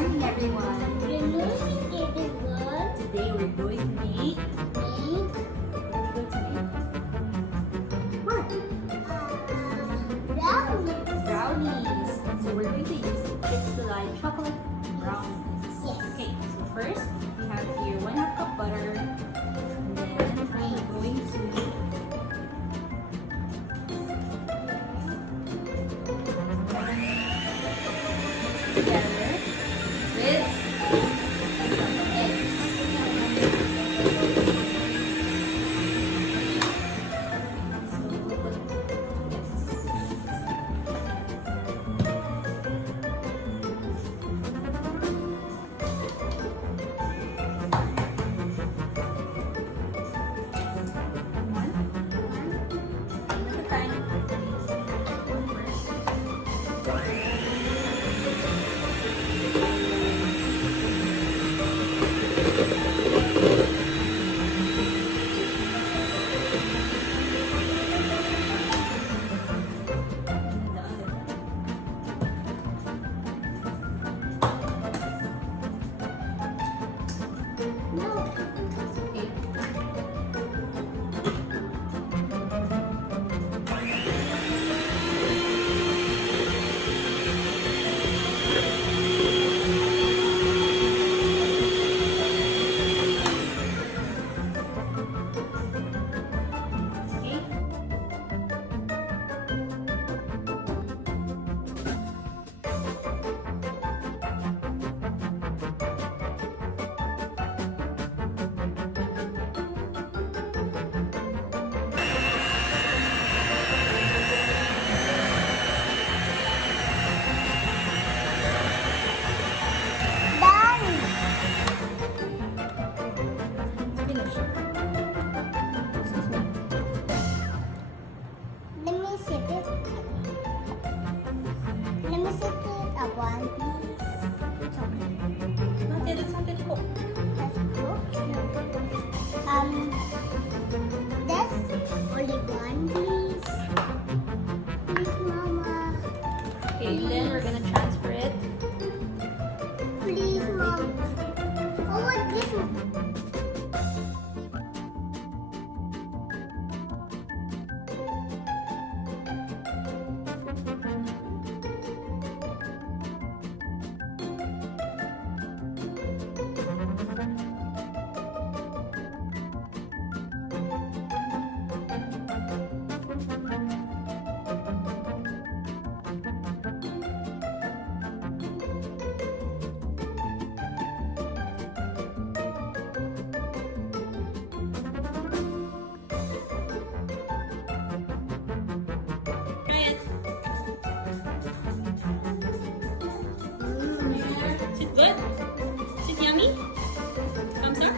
morning, everyone. Good morning, everyone. Today we're going to make. What? Brownies. Brownies. So we're going to use Chips Delight chocolate brownies. Yes. Okay. So first we have here 1/2 cup butter, and then we're going to together with some eggs. So we'll put one at a time. No. Okay. Okay. Done. Finish. Let me sip it. Let me sip it a one piece. Chocolate. Not yet, it's not yet cooked. That's cool. That's only one piece. Please, Mama. Okay, then we're gonna transfer it. Please, Mom. Oh, what this one? Is it good? Is it yummy? Thumbs up?